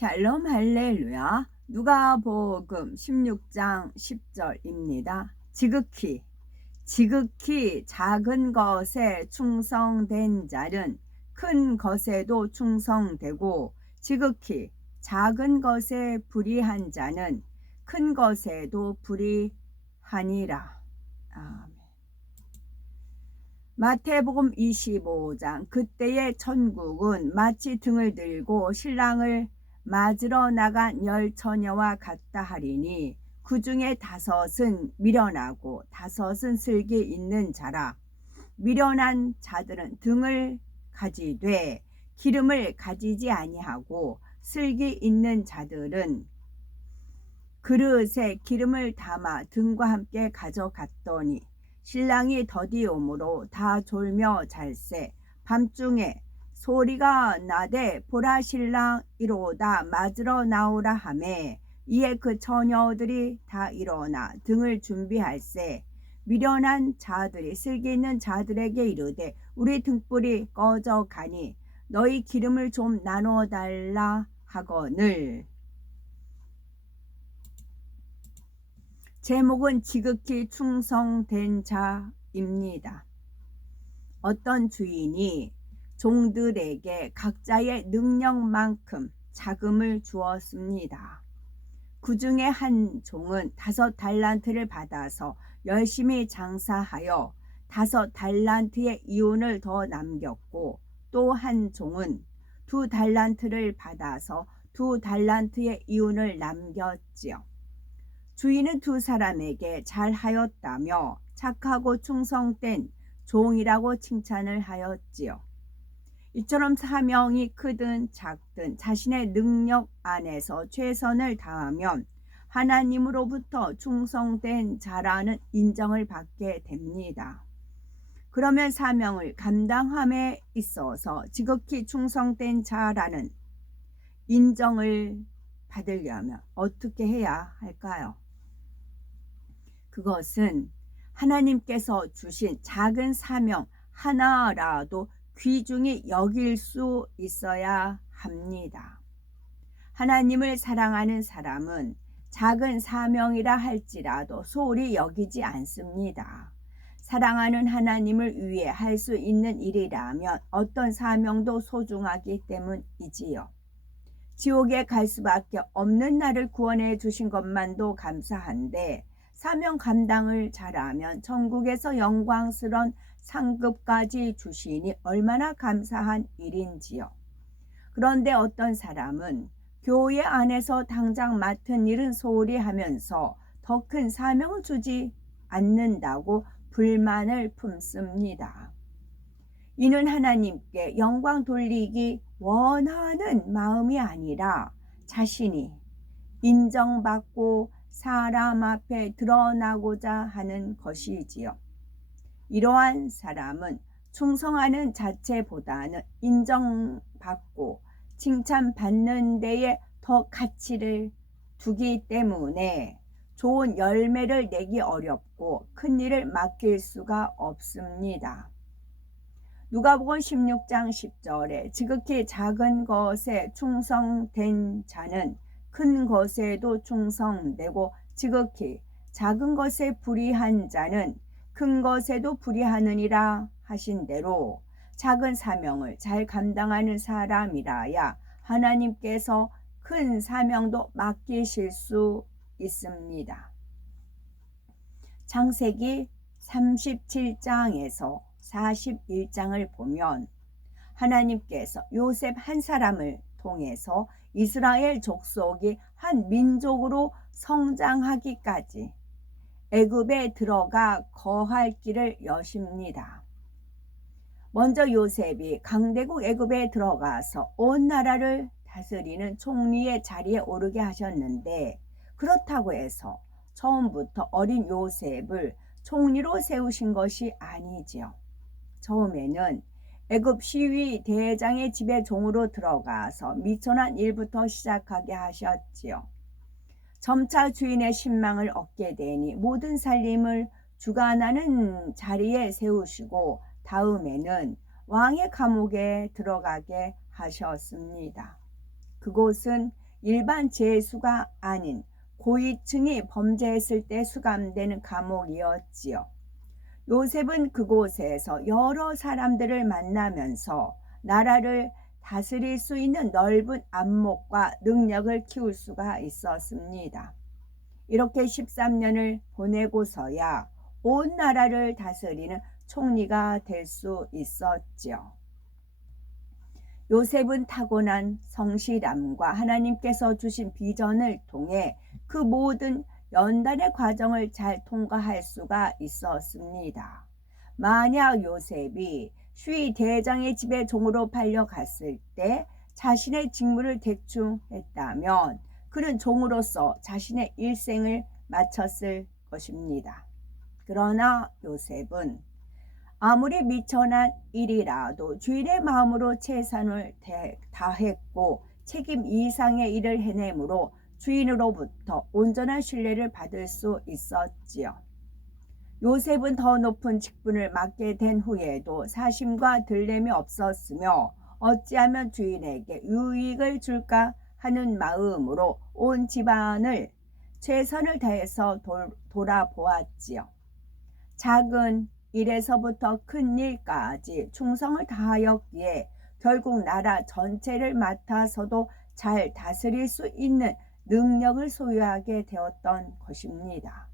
샬롬 할렐루야. 누가복음 16장 10절입니다. 지극히 작은 것에 충성된 자는 큰 것에도 충성되고 지극히 작은 것에 불의한 자는 큰 것에도 불의하니라. 아멘. 마태복음 25장. 그때의 천국은 마치 등을 들고 신랑을 맞으러 나간 10처녀와 같다 하리니 그 중에 5은 미련하고 5은 슬기 있는 자라. 미련한 자들은 등을 가지되 기름을 가지지 아니하고 슬기 있는 자들은 그릇에 기름을 담아 등과 함께 가져갔더니 신랑이 더디오므로 다 졸며 잘세. 밤중에 소리가 나되 보라 신랑 이로다 맞으러 나오라 하매 이에 그 처녀들이 다 일어나 등을 준비할세. 미련한 자들이 슬기 있는 자들에게 이르되 우리 등불이 꺼져 가니 너희 기름을 좀 나눠 달라 하거늘. 제목은 지극히 충성된 자입니다. 어떤 주인이 종들에게 각자의 능력만큼 자금을 주었습니다. 그 중에 한 종은 5달란트를 받아서 열심히 장사하여 5달란트의 이윤을 더 남겼고, 또 한 종은 2달란트를 받아서 2달란트의 이윤을 남겼지요. 주인은 2사람에게 잘하였다며 착하고 충성된 종이라고 칭찬을 하였지요. 이처럼 사명이 크든 작든 자신의 능력 안에서 최선을 다하면 하나님으로부터 충성된 자라는 인정을 받게 됩니다. 그러면 사명을 감당함에 있어서 지극히 충성된 자라는 인정을 받으려면 어떻게 해야 할까요? 그것은 하나님께서 주신 작은 사명 하나라도 귀중히 여길 수 있어야 합니다. 하나님을 사랑하는 사람은 작은 사명이라 할지라도 소홀히 여기지 않습니다. 사랑하는 하나님을 위해 할 수 있는 일이라면 어떤 사명도 소중하기 때문이지요. 지옥에 갈 수밖에 없는 나를 구원해 주신 것만도 감사한데 사명 감당을 잘하면 천국에서 영광스러운 상급까지 주시니 얼마나 감사한 일인지요. 그런데 어떤 사람은 교회 안에서 당장 맡은 일은 소홀히 하면서 더 큰 사명을 주지 않는다고 불만을 품습니다. 이는 하나님께 영광 돌리기 원하는 마음이 아니라 자신이 인정받고 사람 앞에 드러나고자 하는 것이지요. 이러한 사람은 충성하는 자체보다는 인정받고 칭찬받는 데에 더 가치를 두기 때문에 좋은 열매를 내기 어렵고 큰 일을 맡길 수가 없습니다. 누가복음 16장 10절에 지극히 작은 것에 충성된 자는 큰 것에도 충성되고 지극히 작은 것에 불의한 자는 큰 것에도 불의하느니라 하신 대로 작은 사명을 잘 감당하는 사람이라야 하나님께서 큰 사명도 맡기실 수 있습니다. 창세기 37장에서 41장을 보면 하나님께서 요셉 한 사람을 통해서 이스라엘 족속이 한 민족으로 성장하기까지 애굽에 들어가 거할 길을 여십니다. 먼저 요셉이 강대국 애굽에 들어가서 온 나라를 다스리는 총리의 자리에 오르게 하셨는데, 그렇다고 해서 처음부터 어린 요셉을 총리로 세우신 것이 아니지요. 처음에는 애굽 시위 대장의 집에 종으로 들어가서 미천한 일부터 시작하게 하셨지요. 점차 주인의 신망을 얻게 되니 모든 살림을 주관하는 자리에 세우시고 다음에는 왕의 감옥에 들어가게 하셨습니다. 그곳은 일반 죄수가 아닌 고위층이 범죄했을 때 수감되는 감옥이었지요. 요셉은 그곳에서 여러 사람들을 만나면서 나라를 다스릴 수 있는 넓은 안목과 능력을 키울 수가 있었습니다. 이렇게 13년을 보내고서야 온 나라를 다스리는 총리가 될 수 있었지요. 요셉은 타고난 성실함과 하나님께서 주신 비전을 통해 그 모든 연단의 과정을 잘 통과할 수가 있었습니다. 만약 요셉이 슈이 대장의 집에 종으로 팔려갔을 때 자신의 직무를 대충 했다면 그는 종으로서 자신의 일생을 마쳤을 것입니다. 그러나 요셉은 아무리 미천한 일이라도 주인의 마음으로 최선을 다했고 책임 이상의 일을 해내므로 주인으로부터 온전한 신뢰를 받을 수 있었지요. 요셉은 더 높은 직분을 맡게 된 후에도 사심과 들림이 없었으며 어찌하면 주인에게 유익을 줄까 하는 마음으로 온 집안을 최선을 다해서 돌아보았지요. 작은 일에서부터 큰 일까지 충성을 다하였기에 결국 나라 전체를 맡아서도 잘 다스릴 수 있는 능력을 소유하게 되었던 것입니다.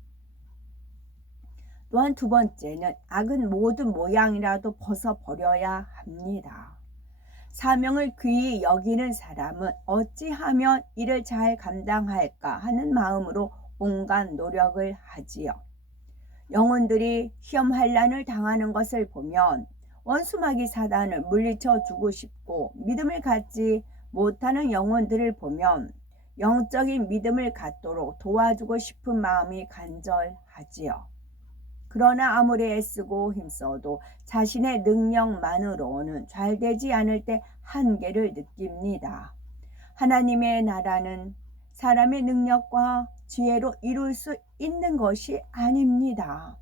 또한 두 번째는 악은 모든 모양이라도 벗어버려야 합니다. 사명을 귀히 여기는 사람은 어찌하면 이를 잘 감당할까 하는 마음으로 온갖 노력을 하지요. 영혼들이 시험 환난을 당하는 것을 보면 원수마귀 사단을 물리쳐 주고 싶고, 믿음을 갖지 못하는 영혼들을 보면 영적인 믿음을 갖도록 도와주고 싶은 마음이 간절하지요. 그러나 아무리 애쓰고 힘써도 자신의 능력만으로는 잘 되지 않을 때 한계를 느낍니다. 하나님의 나라는 사람의 능력과 지혜로 이룰 수 있는 것이 아닙니다.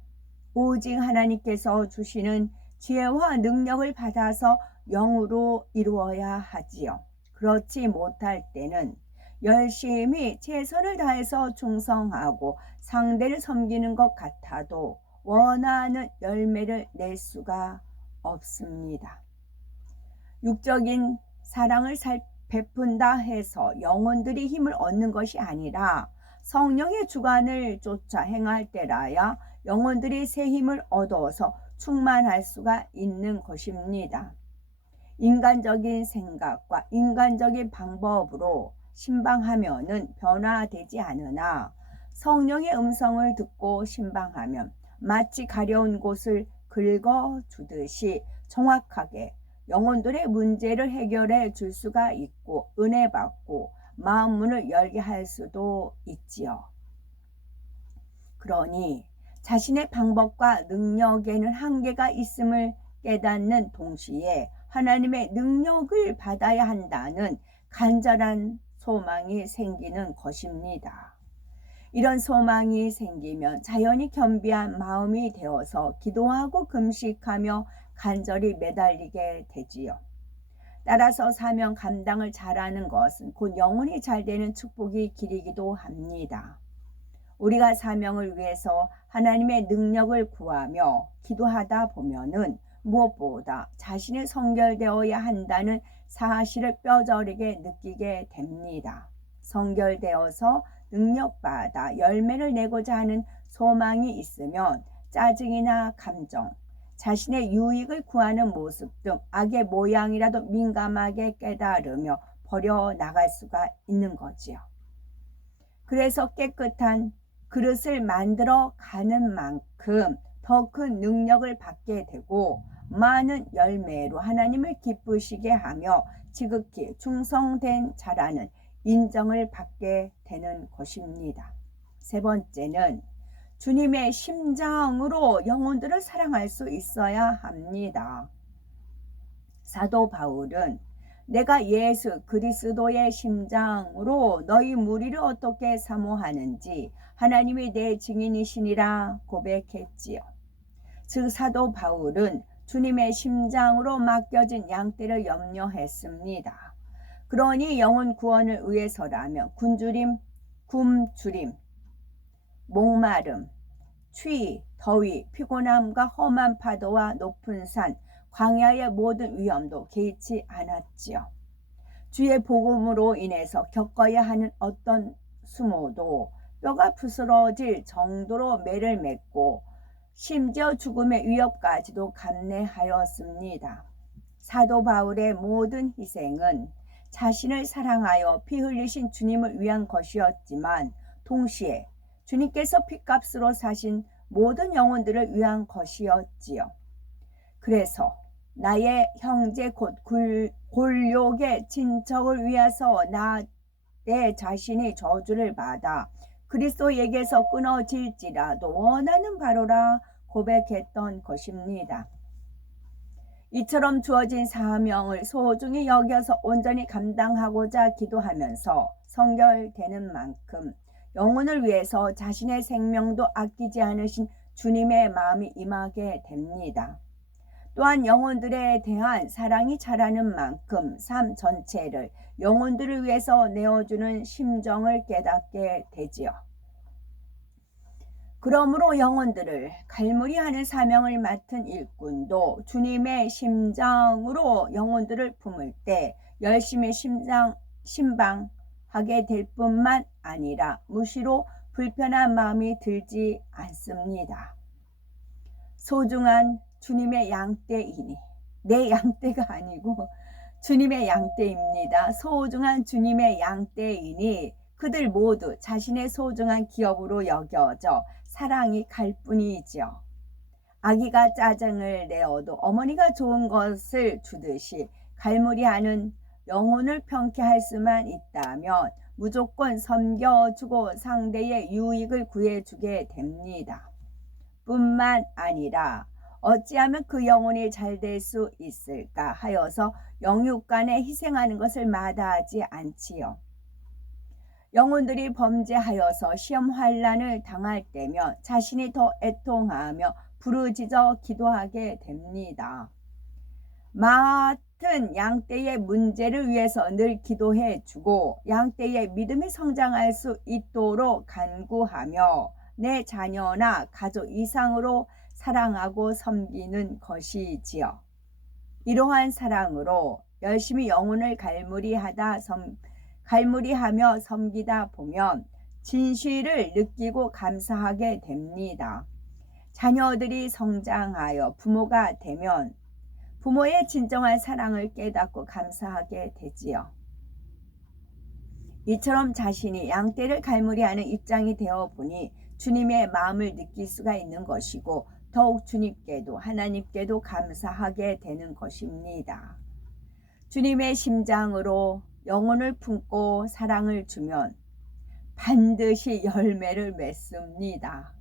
오직 하나님께서 주시는 지혜와 능력을 받아서 영으로 이루어야 하지요. 그렇지 못할 때는 열심히 최선을 다해서 충성하고 상대를 섬기는 것 같아도 원하는 열매를 낼 수가 없습니다. 육적인 사랑을 베푼다 해서 영혼들이 힘을 얻는 것이 아니라 성령의 주관을 쫓아 행할 때라야 영혼들이 새 힘을 얻어서 충만할 수가 있는 것입니다. 인간적인 생각과 인간적인 방법으로 신방하면은 변화되지 않으나 성령의 음성을 듣고 신방하면 마치 가려운 곳을 긁어주듯이 정확하게 영혼들의 문제를 해결해 줄 수가 있고 은혜 받고 마음 문을 열게 할 수도 있지요. 그러니 자신의 방법과 능력에는 한계가 있음을 깨닫는 동시에 하나님의 능력을 받아야 한다는 간절한 소망이 생기는 것입니다. 이런 소망이 생기면 자연히 겸비한 마음이 되어서 기도하고 금식하며 간절히 매달리게 되지요. 따라서 사명 감당을 잘하는 것은 곧 영혼이 잘 되는 축복이 길이기도 합니다. 우리가 사명을 위해서 하나님의 능력을 구하며 기도하다 보면은 무엇보다 자신이 성결되어야 한다는 사실을 뼈저리게 느끼게 됩니다. 성결되어서 능력받아 열매를 내고자 하는 소망이 있으면 짜증이나 감정, 자신의 유익을 구하는 모습 등 악의 모양이라도 민감하게 깨달으며 버려나갈 수가 있는 거지요. 그래서 깨끗한 그릇을 만들어 가는 만큼 더 큰 능력을 받게 되고 많은 열매로 하나님을 기쁘시게 하며 지극히 충성된 자라는 인정을 받게 되는 것입니다. 세 번째는 주님의 심장으로 영혼들을 사랑할 수 있어야 합니다. 사도 바울은 내가 예수 그리스도의 심장으로 너희 무리를 어떻게 사모하는지 하나님이 내 증인이시니라 고백했지요. 즉 사도 바울은 주님의 심장으로 맡겨진 양떼를 염려했습니다. 그러니 영혼 구원을 위해서라면 굶주림, 목마름, 추위, 더위, 피곤함과 험한 파도와 높은 산, 광야의 모든 위험도 개의치 않았지요. 주의 복음으로 인해서 겪어야 하는 어떤 수모도 뼈가 부스러질 정도로 매를 맺고 심지어 죽음의 위협까지도 감내하였습니다. 사도 바울의 모든 희생은 자신을 사랑하여 피 흘리신 주님을 위한 것이었지만 동시에 주님께서 핏값으로 사신 모든 영혼들을 위한 것이었지요. 그래서 나의 형제 곧 골욕의 친척을 위해서 내 자신이 저주를 받아 그리스도에게서 끊어질지라도 원하는 바로라 고백했던 것입니다. 이처럼 주어진 사명을 소중히 여겨서 온전히 감당하고자 기도하면서 성결되는 만큼 영혼을 위해서 자신의 생명도 아끼지 않으신 주님의 마음이 임하게 됩니다. 또한 영혼들에 대한 사랑이 자라는 만큼 삶 전체를 영혼들을 위해서 내어주는 심정을 깨닫게 되지요. 그러므로 영혼들을 갈무리하는 사명을 맡은 일꾼도 주님의 심장으로 영혼들을 품을 때 열심히 신방하게 될 뿐만 아니라 무시로 불편한 마음이 들지 않습니다. 소중한 주님의 양떼이니, 내 양떼가 아니고 주님의 양떼입니다. 소중한 주님의 양떼이니 그들 모두 자신의 소중한 기업으로 여겨져 사랑이 갈 뿐이지요. 아기가 짜증을 내어도 어머니가 좋은 것을 주듯이 갈무리하는 영혼을 평케할 수만 있다면 무조건 섬겨주고 상대의 유익을 구해주게 됩니다. 뿐만 아니라 어찌하면 그 영혼이 잘 될 수 있을까 하여서 영육간에 희생하는 것을 마다하지 않지요. 영혼들이 범죄하여서 시험 환난을 당할 때면 자신이 더 애통하며 부르짖어 기도하게 됩니다. 맡은 양떼의 문제를 위해서 늘 기도해주고 양떼의 믿음이 성장할 수 있도록 간구하며 내 자녀나 가족 이상으로 사랑하고 섬기는 것이지요. 이러한 사랑으로 열심히 영혼을 갈무리하며 섬기다 보면 진실을 느끼고 감사하게 됩니다. 자녀들이 성장하여 부모가 되면 부모의 진정한 사랑을 깨닫고 감사하게 되지요. 이처럼 자신이 양떼를 갈무리하는 입장이 되어 보니 주님의 마음을 느낄 수가 있는 것이고 더욱 주님께도 하나님께도 감사하게 되는 것입니다. 주님의 심장으로 영혼을 품고 사랑을 주면 반드시 열매를 맺습니다.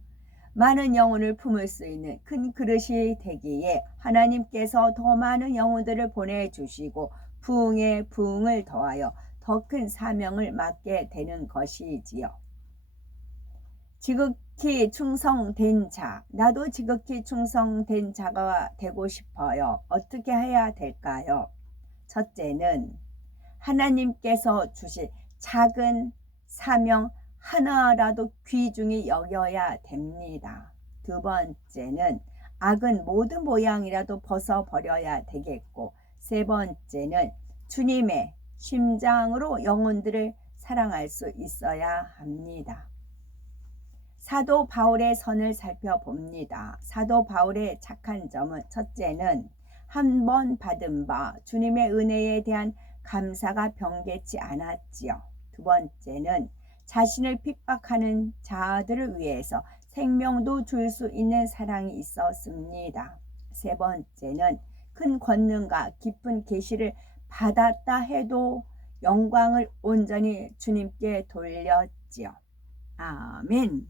많은 영혼을 품을 수 있는 큰 그릇이 되기에 하나님께서 더 많은 영혼들을 보내주시고 부흥에 부흥을 더하여 더 큰 사명을 맡게 되는 것이지요. 지극히 충성된 자, 나도 지극히 충성된 자가 되고 싶어요. 어떻게 해야 될까요? 첫째는 하나님께서 주실 작은 사명 하나라도 귀중히 여겨야 됩니다. 두 번째는 악은 모든 모양이라도 벗어버려야 되겠고, 세 번째는 주님의 심장으로 영혼들을 사랑할 수 있어야 합니다. 사도 바울의 선을 살펴봅니다. 사도 바울의 착한 점은 첫째는 한 번 받은 바 주님의 은혜에 대한 감사가 변개치 않았지요. 두 번째는 자신을 핍박하는 자들을 위해서 생명도 줄 수 있는 사랑이 있었습니다. 세 번째는 큰 권능과 깊은 계시를 받았다 해도 영광을 온전히 주님께 돌렸지요. 아멘.